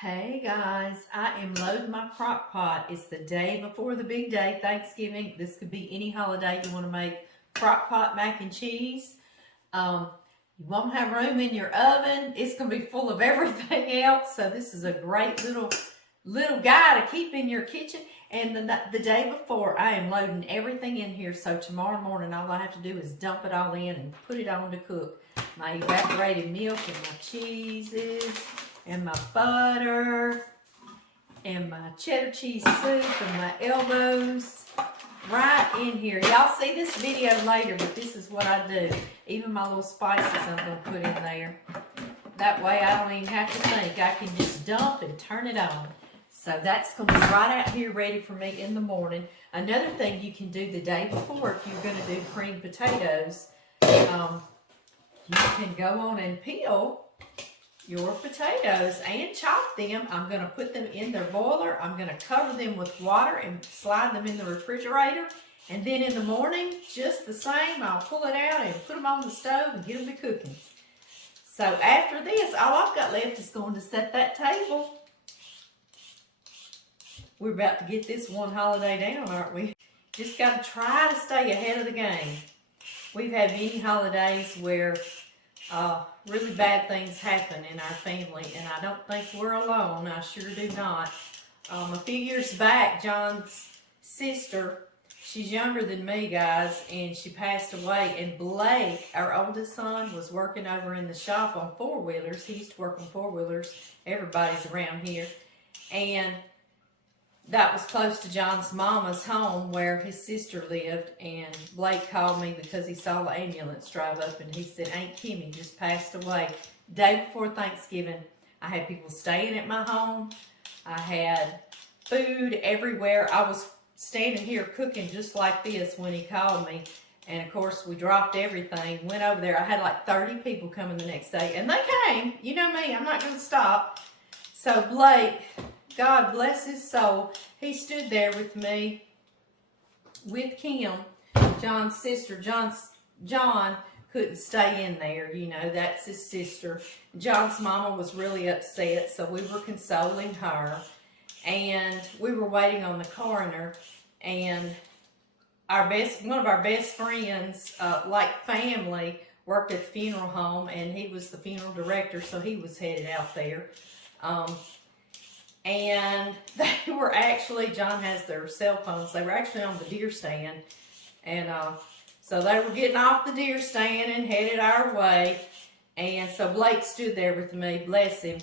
Hey guys, I am loading my crock pot. It's the day before the big day, Thanksgiving. This could be any holiday you want to make crock pot mac and cheese. Um, you won't have room in your oven. It's going to be full of everything else. So this is a great little guy to keep in your kitchen. And the day before, I am loading everything in here. So tomorrow morning, all I have to do is dump it all in and put it on to cook. My evaporated milk and my cheeses and my butter and my cheddar cheese soup and my elbows right in here. Y'all see this video later, but this is what I do. Even my little spices I'm going to put in there. That way I don't even have to think. I can just dump and turn it on. So that's going to be right out here ready for me in the morning. Another thing you can do the day before if you're going to do creamed potatoes, you can go on and peel your potatoes and chop them. I'm going to put them in their boiler. I'm going to cover them with water and slide them in the refrigerator. And then in the morning, just the same, I'll pull it out and put them on the stove and get them to cooking. So after this, all I've got left is going to set that table. We're about to get this one holiday down, aren't we? Just got to try to stay ahead of the game. We've had many holidays where really bad things happen in our family, and I don't think we're alone. I sure do not. A few years back, John's sister, she's younger than me, guys, and she passed away. And Blake, our oldest son, was working over in the shop on four-wheelers. He used to work on four-wheelers. Everybody's around here. And that was close to John's mama's home where his sister lived, and Blake called me because he saw the ambulance drive up, and he said, Aunt Kimmy just passed away. Day before Thanksgiving, I had people staying at my home. I had food everywhere. I was standing here cooking just like this when he called me, and of course we dropped everything, went over there. I had like 30 people coming the next day, and they came. You know me, I'm not going to stop. So Blake, God bless his soul, he stood there with me, with Kim, John's sister. John couldn't stay in there, you know, that's his sister. John's mama was really upset, so we were consoling her. And we were waiting on the coroner, and one of our best friends, like family, worked at the funeral home, and he was the funeral director, so he was headed out there. And they were actually, John has their cell phones, they were actually on the deer stand. And so they were getting off the deer stand and headed our way. And so Blake stood there with me, bless him,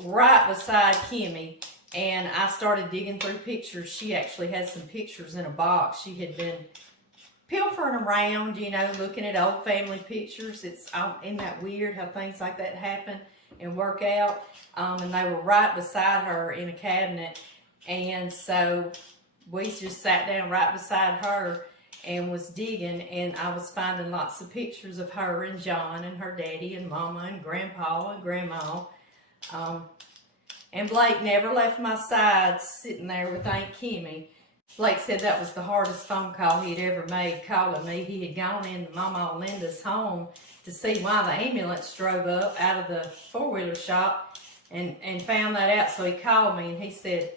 right beside Kimmy. And I started digging through pictures. She actually had some pictures in a box. She had been pilfering around, you know, looking at old family pictures. Isn't that weird how things like that happen and work out? And they were right beside her in a cabinet. And so we just sat down right beside her and was digging, and I was finding lots of pictures of her and John and her daddy and mama and grandpa and grandma. And Blake never left my side sitting there with Aunt Kimmy. Blake said that was the hardest phone call he'd ever made, calling me. He had gone into Mama Linda's home to see why the ambulance drove up out of the four-wheeler shop and found that out. So he called me, and he said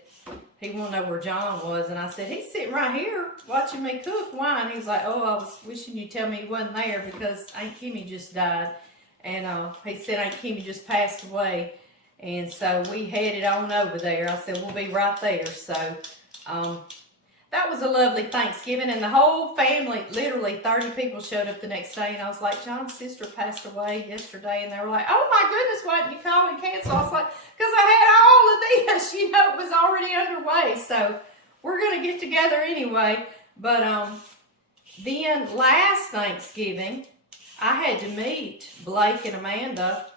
he wanted to know where John was. And I said, he's sitting right here watching me cook. Why? And he's like, oh, I was wishing you'd tell me he wasn't there because Aunt Kimmy just died. And he said Aunt Kimmy just passed away. And so we headed on over there. I said, we'll be right there. So that was a lovely Thanksgiving, and the whole family, literally 30 people showed up the next day, and I was like, John's sister passed away yesterday, and they were like, oh my goodness, why didn't you call and cancel? I was like, because I had all of this, you know, it was already underway, so we're going to get together anyway. But then last Thanksgiving, I had to meet Blake and Amanda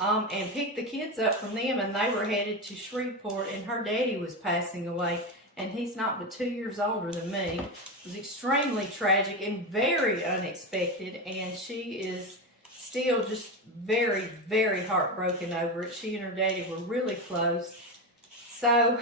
and pick the kids up from them, and they were headed to Shreveport, and her daddy was passing away. And he's not but 2 years older than me. It was extremely tragic and very unexpected, and she is still just very, very heartbroken over it. She and her daddy were really close. So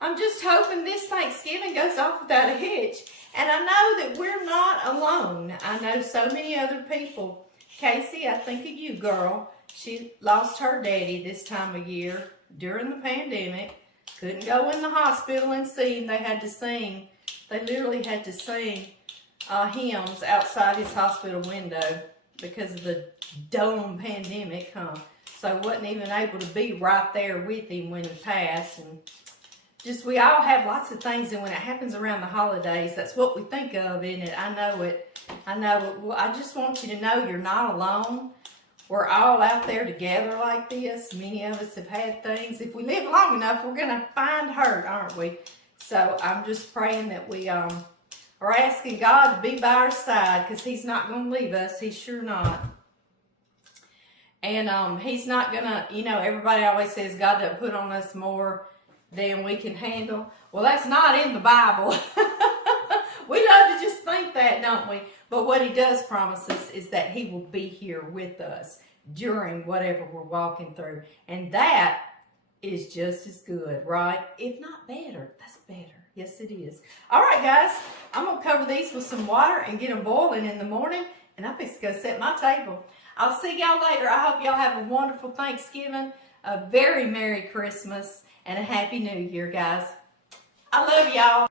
I'm just hoping this Thanksgiving goes off without a hitch. And I know that we're not alone. I know so many other people. Casey, I think of you, girl. she lost her daddy this time of year during the pandemic. Couldn't go in the hospital and see him. They had to sing. They literally had to sing hymns outside his hospital window because of the dome pandemic, So wasn't even able to be right there with him when he passed. And just, we all have lots of things, and when it happens around the holidays, that's what we think of, isn't it? I know it. Well, I just want you to know you're not alone. We're all out there together like this. Many of us have had things. If we live long enough, we're going to find hurt, aren't we? So I'm just praying that we are asking God to be by our side, because he's not going to leave us. He's sure not. And he's not going to, everybody always says God doesn't put on us more than we can handle. Well, that's not in the Bible. We love to just think that, don't we? But what he does promise us is that he will be here with us during whatever we're walking through. And that is just as good, right? If not better. That's better. Yes, it is. All right, guys. I'm going to cover these with some water and get them boiling in the morning. And I'm just going to set my table. I'll see y'all later. I hope y'all have a wonderful Thanksgiving, a very Merry Christmas, and a Happy New Year, guys. I love y'all.